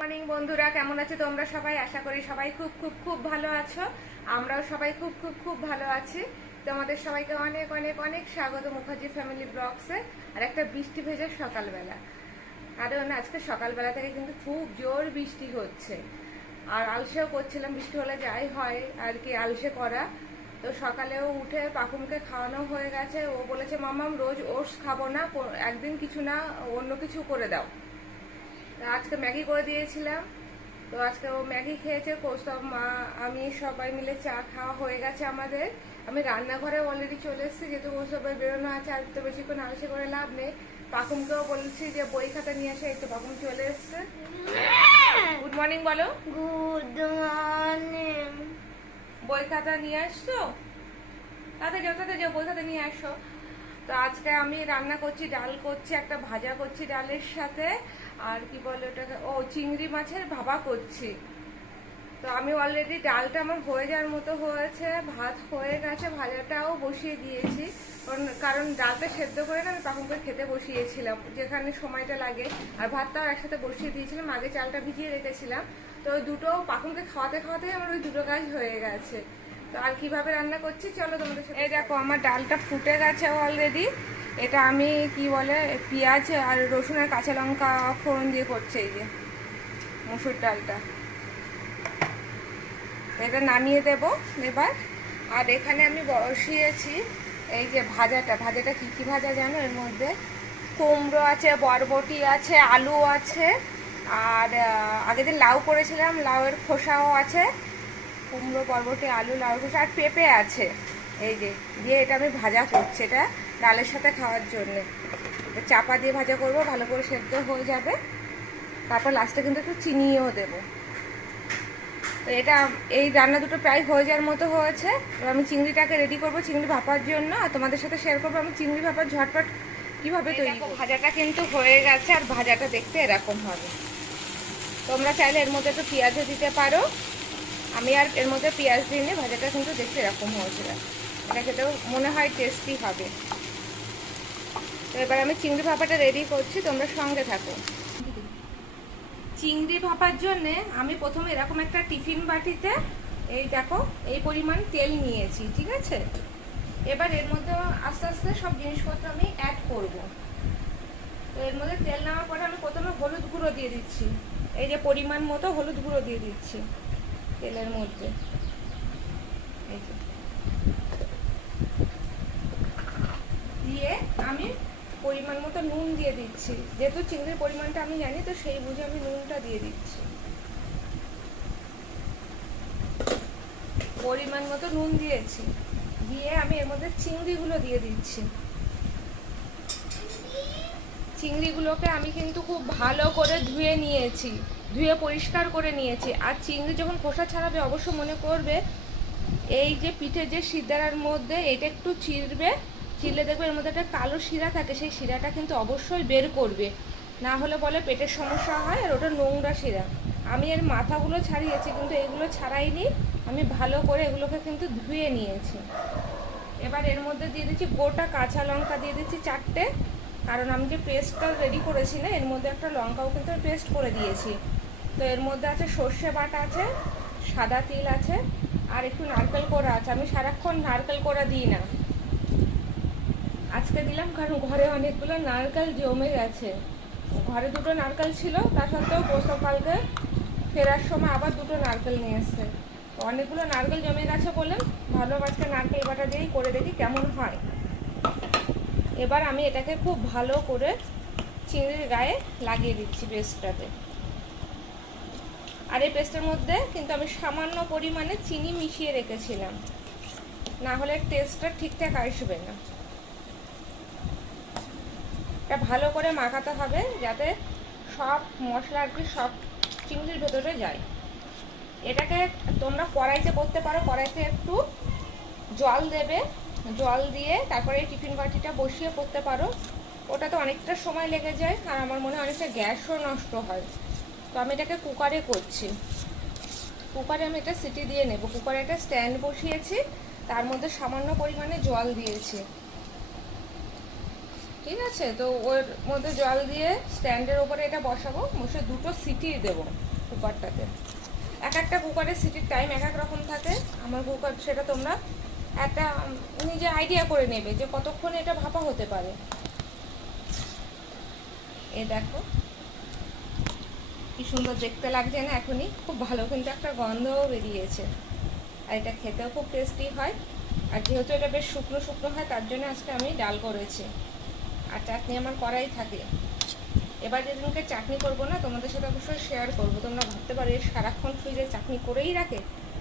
Morning বন্ধুরা, কেমন আছো তোমরা সবাই? আশা করি সবাই খুব খুব খুব ভালো আছো। আমরাও সবাই খুব খুব খুব ভালো আছি। তোমাদের সবাইকে অনেক অনেক অনেক স্বাগত মুখার্জি ফ্যামিলি ব্লগসে। আর একটা বৃষ্টি ভেজা সকালবেলা, কারণ আজকে সকালবেলা থেকে কিন্তু খুব জোর বৃষ্টি হচ্ছে। আর আলসেও করছিলাম, বৃষ্টি হলে যাই হয় আর কি, আলসে করা। তো সকালেও উঠে পাকুমকে খাওয়ানো হয়ে গেছে। ও বলেছে মাম্মাম রোজ ওটস খাবো না, একদিন কিছু না অন্য কিছু করে দাও। আজকে ম্যাগি করে দিয়েছিলাম। তো আজকে ও ম্যাগি খেয়েছে, কৌস্তব মা আমি সবাই মিলে চা খাওয়া হয়ে গেছে আমাদের। আমি রান্নাঘরে অলরেডি চলে এসেছি, যেহেতু কৌস্তবের বেরোনো আছে, আর তো বেশিক্ষণ আলসে করে লাভ নেই। পাকুমকেও বলছি যে বই খাতা নিয়ে আসে, এই তো পাকুম চলে এসছে। গুড মর্নিং বলো। Good morning. বই খাতা নিয়ে আসছো? তাতে যাও বই খাতা নিয়ে আসো। তো আজকে আমি রান্না করছি, ডাল করছি, একটা ভাজা করছি ডালের সাথে, আর কি বলে ওটাকে, চিংড়ি মাছের ভাপা করছি। তো আমি অলরেডি ডালটা আমার হয়ে যাওয়ার মতো হয়েছে, ভাত হয়ে গেছে, ভাজাটাও বসিয়ে দিয়েছি। কারণ ডালটা সেদ্ধ করে না আমি তখন করে খেতে বসিয়েছিলাম, যেখানে সময়টা লাগে। আর ভাতটাও একসাথে বসিয়ে দিয়েছিলাম, আগে চালটা ভিজিয়ে রেখেছিলাম। তো ওই দুটো পাকুমকে খাওয়াতে খাওয়াতে আমার ওই দুটো কাজ হয়ে গেছে। তো আর কিভাবে রান্না করছি চলো তোমাদের সাথে। এই দেখো আমার ডালটা ফুটে গেছে অলরেডি। এটা আমি কি বলে পেঁয়াজ আর রসুন আর কাঁচা লঙ্কা ফোড়ন দিয়ে করছি, এই যে মসুর ডালটা। এটা নামিয়ে দেব এবার। আর এখানে আমি বসিয়েছি এই যে ভাজাটা কি কি ভাজা জানো? এর মধ্যে কুমড়ো আছে, বরবটি আছে, আলু আছে, আর আগের দিন লাউ করেছিলাম, লাউয়ের খোসাও আছে। কুমড়ো, বরবটি, আলু, লাউ খোসা আর পেঁপে আছে। এই যে দিয়ে এটা আমি ভাজা করছি, এটা ডালের সাথে খাওয়ার জন্য। চাপা দিয়ে ভাজা করব, ভালো করে সেদ্ধ হয়ে যাবে। তারপর লাস্টে কিন্তু একটু চিনিও দেবো। তো এটা এই রান্না দুটো প্রায় হয়ে যাওয়ার মতো হয়েছে। এবার আমি চিংড়িটাকে রেডি করব চিংড়ি ভাপার জন্য, আর তোমাদের সাথে শেয়ার করবো আমি চিংড়ি ভাপার ঝটপট কীভাবে তৈরি করব। ভাজাটা কিন্তু হয়ে গেছে, আর ভাজাটা দেখতে এরকম হবে। তোমরা চাইলে এর মধ্যে একটু পেঁয়াজও দিতে পারো। আমি আর এর মধ্যে পেঁয়াজ দিইনি, ভাজাটা কিন্তু দেখতে এরকম হয়েছিল। এটা খেতেও মনে হয় টেস্টি হবে। তো এবার আমি চিংড়ি ভাপাটা রেডি করছি, তোমরা সঙ্গে থাকো। চিংড়ি ভাপার জন্যে আমি প্রথমে এরকম একটা টিফিন বাটিতে এই দেখো এই পরিমাণ তেল নিয়েছি, ঠিক আছে? এবার এর মধ্যে আস্তে আস্তে সব জিনিসপত্র আমি অ্যাড করব। তো এর মধ্যে তেল নেওয়ার পরে আমি প্রথমে হলুদ গুঁড়ো দিয়ে দিচ্ছি, এই যে পরিমাণ মতো হলুদ গুঁড়ো দিয়ে দিচ্ছি তেলের মধ্যে। এই যে দিয়ে আমি পরিমাণ মতো নুন দিয়ে দিচ্ছি, যেহেতু চিংড়ির পরিমাণটা আমি জানি, তো সেই বুঝে আমি নুনটা দিয়ে দিচ্ছি। পরিমাণ মতো নুন দিয়েছি, দিয়ে আমি এর মধ্যে চিংড়িগুলো দিয়ে দিচ্ছি। চিংড়িগুলোকে আমি কিন্তু খুব ভালো করে ধুয়ে নিয়েছি, ধুয়ে পরিষ্কার করে নিয়েছি। আর চিংড়ি যখন খোসা ছাড়াবে অবশ্য মনে করবে এই যে পিঠে যে শিরার মধ্যে এটা একটু চিরবে, চিরলে দেখবে এর মধ্যে একটা কালো শিরা থাকে, সেই শিরাটা কিন্তু অবশ্যই বের করবে, না হলে বলে পেটের সমস্যা হয়, আর ওটা নোংরা শিরা। আমি এর মাথাগুলো ছাড়িয়েছি, কিন্তু এগুলো ছাড়াইনি, আমি ভালো করে এগুলোকে কিন্তু ধুয়ে নিয়েছি। এবার এর মধ্যে দিয়ে দিচ্ছি গোটা কাঁচা লঙ্কা, দিয়ে দিচ্ছি 4টে, কারণ আমি যে পেস্টটা রেডি করেছি না, এর মধ্যে একটা লঙ্কাও কিন্তু আমি পেস্ট করে দিয়েছি। তো এর মধ্যে আছে সর্ষে বাটা আছে, সাদা তিল আছে, আর একটু নারকেল কোড়া আছে। আমি সারাক্ষণ নারকেল কোড়া দিই না, আজকে দিলাম কারণ ঘরে অনেকগুলো নারকেল জমে গেছে। ঘরে 2টো নারকেল ছিল, তা সত্ত্বেও গতকালকে ফেরার সময় আবার 2টো নারকেল নিয়ে এসছে। তো অনেকগুলো নারকেল জমে গেছে বলে ভাবলাম আজকে নারকেল বাটা দিয়েই করে দেখি কেমন হয়। এবার আমি এটাকে খুব ভালো করে চিংড়ির গায়ে লাগিয়ে দিচ্ছি পেস্টটাতে। আর এই পেস্টের মধ্যে কিন্তু আমি সামান্য পরিমাণে চিনি মিশিয়ে রেখেছিলাম, না হলে টেস্টটা ঠিকঠাক আসবে না। এটা ভালো করে মাখাতে হবে যাতে সব মশলা আর কি সব চিংড়ির ভেতরে যায়। এটাকে তোমরা কড়াইতে করতে পারো, কড়াইতে একটু জল দেবে, জল দিয়ে তারপরে এই টিফিন বাটিটা বসিয়ে করতে পারো। ওটাতে অনেকটা সময় লেগে যায়, আর আমার মনে হয় অনেকটা গ্যাসও নষ্ট হয়। তো আমি এটাকে কুকারে করছি। কুকারে আমি এটা সিটি দিয়ে নেব। কুকারে একটা স্ট্যান্ড বসিয়েছি, তার মধ্যে সামান্য পরিমাণে জল দিয়েছি, ঠিক আছে? তো ওর মধ্যে জল দিয়ে স্ট্যান্ডের ওপরে এটা বসাবো, বসে 2টো সিটি দেবো। কুকারটাতে। এক একটা কুকারের সিটির টাইম এক এক রকম থাকে। আমার কুকার সেটা তোমরা একটা নিজে আইডিয়া করে নেবে যে কতক্ষণ এটা ভাপা হতে পারে। এই দেখো কি সুন্দর দেখতে লাগছে না এখনই, খুব ভালো কিন্তু একটা গন্ধও বেরিয়েছে। আর এটা খেতেও খুব টেস্টি হয়। আর যেহেতু এটা বেশ শুকনো শুকনো হয় তার জন্য আজকে আমি ডাল করেছি। আর চাটনি আমার করাই থাকে। এবার যেদিনকে চাটনি করবো না তোমাদের সাথে অবশ্যই শেয়ার করবো। তোমরা ভাবতে পারো সারাক্ষণ ফ্রিজে চাটনি করেই রাখে,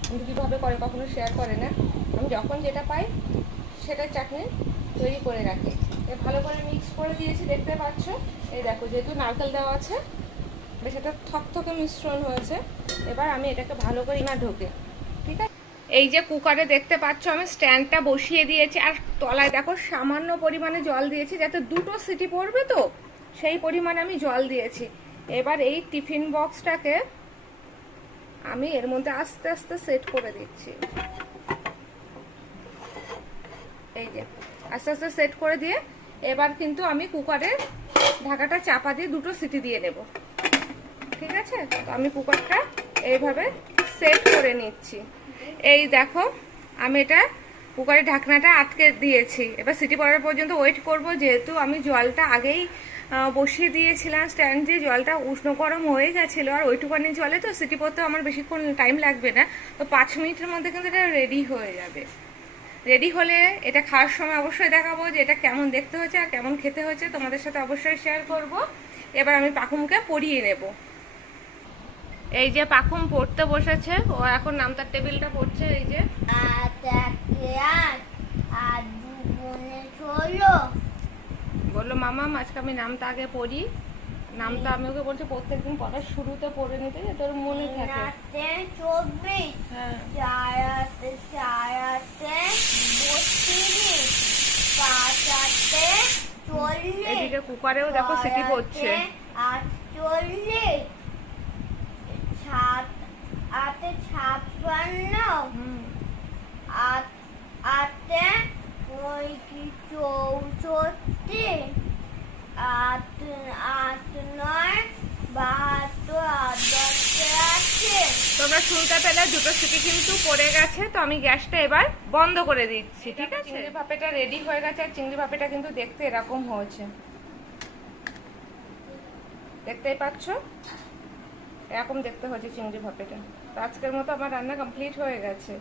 কিন্তু কীভাবে করে কখনো শেয়ার করে না। আমি যখন যেটা পাই সেটা চাটনি তৈরি করে রাখি। ভালো করে মিক্স করে দিয়েছি দেখতে পাচ্ছ। এই দেখো যেহেতু নারকেল দেওয়া আছে বেশ একটা থকথকে মিশ্রণ হয়েছে। এবার আমি এটাকে ভালো করে না ঢোকে, ঠিক আছে। এই যে কুকারে দেখতে পাচ্ছ আমি স্ট্যান্ডটা বসিয়ে দিয়েছি, আর তলায় দেখো সামান্য পরিমাণে জল দিয়েছি যাতে দুটো সিটি পড়বে, তো সেই পরিমাণে আমি জল দিয়েছি। এবার এই টিফিন বক্সটাকে আমি এর মধ্যে আস্তে আস্তে সেট করে দিচ্ছি। এই যে আস্তে আস্তে সেট করে দিয়ে এবার কিন্তু আমি কুকারের ঢাকাটা চাপা দিয়ে দুটো সিটি দিয়ে নেব, ঠিক আছে। তো আমি কুকারটা এইভাবে সেট করে নিচ্ছি। এই দেখো আমি এটা কুকারের ঢাকনাটা আটকে দিয়েছি। এবার সিটি পড়ার পর্যন্ত ওয়েট করব, যেহেতু আমি জলটা আগেই বসিয়ে দিয়েছিলাম স্ট্যান্ড দিয়ে, জলটা উষ্ণ গরম হয়ে গেছিলো। আর ওইটুকানি জলে তো সিটি পড়তেও আমার বেশিক্ষণ টাইম লাগবে না, তো 5 মিনিটের মধ্যে কিন্তু এটা রেডি হয়ে যাবে। রেডি হলে এটা খাওয়ার সময় অবশ্যই দেখাবো যে এটা কেমন দেখতে হয়েছে আর কেমন খেতে হয়েছে, তোমাদের সাথে অবশ্যই শেয়ার করব। এবার আমি পাখুমকে পরিয়ে নেব। এই যে পাখুম পড়তে বসেছে, ও এখন নামতার টেবিলটা পড়ছে। এই যে বললো মামা আজকে আমি নামটা আগে পড়ি। নামটা আমি ওকে বলছি প্রত্যেকদিন পড়ার শুরুতে পড়ে নিতে, যে তোর মনে থাকে। 24 হ্যাঁ 40 এদিকে কুকারেও দেখো সিটি পড়ছে। 48 8 56 8 64 8 9 72 তোমরা শুনতে পেলে দুটো সিটি কিন্তু পড়ে গেছে। তো আমি গ্যাসটা এবার বন্ধ করে দিচ্ছি, ঠিক আছে। চিংড়ি ভাপেটা রেডি হয়ে গেছে। আর চিংড়ি ভাপেটা কিন্তু দেখতে এরকম হয়েছে, দেখতেই পাচ্ছ এরকম দেখতে হয়েছে চিংড়ি ভাপেটা। তো আজকের মতো আমার রান্না কমপ্লিট হয়ে গেছে।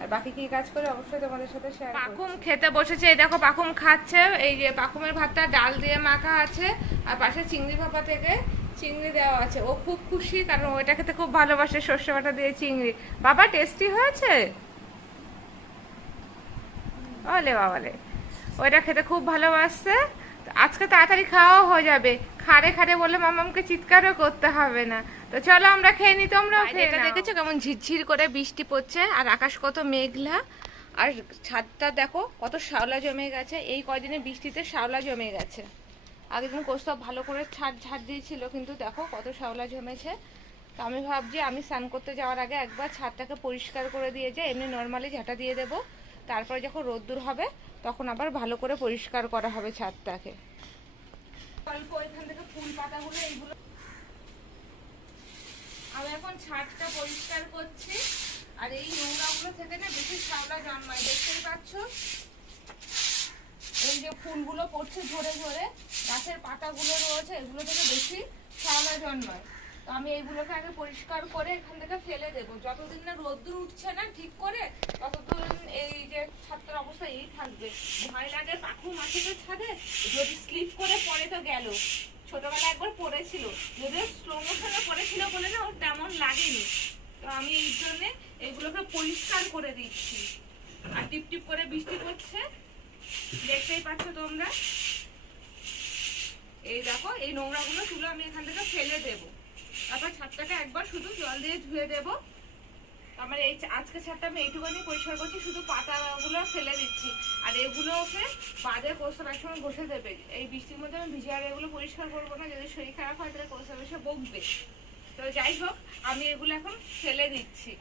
আর বাকি কি কাজ করে অবশ্যই তোমাদের সাথে শেয়ার করব। পাখুম খেতে বসেছে, এই দেখো পাখুম খাচ্ছে। এই যে পাখুমের ভাতটা ডাল দিয়ে মাখা আছে, আর পাশে চিংড়ি ভাপা থেকে চিংড়ি দেওয়া আছে। ও খুব খুশি, কারণ ওইটা খেতে খুব ভালোবাসে, সর্ষে বাটা দিয়ে চিংড়ি। বাবা টেস্টি হয়েছে? ওলে বাবালে, ওইটা খেতে খুব ভালোবাসছে। আজকে তাড়াতাড়ি খাওয়া হয়ে যাবে, খাড়ে খাড়ে বলে মামামকে চিৎকারও করতে হবে না। তো চলো আমরা খেয়ে নি, তোমরাও খেয়ে নাও। দেখেছো কেমন ঝিরঝির করে বৃষ্টি পড়ছে, আর আকাশ কত মেঘলা, আর ছাদটা দেখো কত শ্যাওলা জমে গেছে। এই কয়দিনে বৃষ্টিতে শ্যাওলা জমে গেছে। আগের দিন কৌস্তব ভালো করে ঝাড় দিয়েছিল, কিন্তু দেখো কত শ্যাওলা জমেছে। তো আমি ভাবছি আমি স্নান করতে যাওয়ার আগে একবার ছাদটাকে পরিষ্কার করে দিয়ে যাই। এমনি নর্মালি ঝাঁটা দিয়ে দেবো, তারপরে যখন রোদ্দুর হবে তখন আবার ভালো করে পরিষ্কার করা হবে ছাদটাকে। অল্প এখান থেকে ফুল পাতাগুলো এইগুলো আমি এখন ছাদটা পরিষ্কার করছি। আর এই নোংরাগুলো থেকে না বেশি শ্যাওলা জন্মায়, দেখতেই পাচ্ছ। এই যে ফুলগুলো পড়ছে ঝরে ঝরে, গাছের পাতাগুলো রয়েছে, এগুলো থেকে বেশি শ্যাওলা জন্মায়। তো আমি এইগুলোকে আগে পরিষ্কার করে এখান থেকে ফেলে দেবো। যতদিন না রোদ্দুর উঠছে না ঠিক করে, ততদিন এই যে ছাদটার অবস্থা এই থাকবে। ভয় লাগে পাখুম আছে তো ছাদে, যদি স্লিপ করে পড়ে তো গেল। ছোটবেলা একবার পড়েছিল, যদিও স্লো মোশনে পড়েছিল বলে না ওর তেমন লাগেনি। তো আমি এই জন্যে এইগুলোকে পরিষ্কার করে দিচ্ছি। আর টিপ টিপ করে বৃষ্টি পড়ছে, দেখতেই পাচ্ছ তোমরা। এই দেখো এই নোংরাগুলো তুলে আমি এখান থেকে ফেলে দেবো। তারপর ছাদটাকে একবার শুধু জল দিয়ে ধুয়ে দেবো। আমার এই আজকে ছাদটা আমি এইটুকুনি পরিষ্কার করছি, শুধু পাতাগুলো ফেলে দিচ্ছি। আর এগুলোকে বাদে কোস্তাব একসময় ঘষে দেবে। এই বৃষ্টির মধ্যে আমি ভিজে আর এগুলো পরিষ্কার করবো না, যদি শরীর খারাপ হয় তাহলে কোস্তাব এসে বকবে। তো যাই হোক আমি এগুলো এখন ফেলে দিচ্ছি।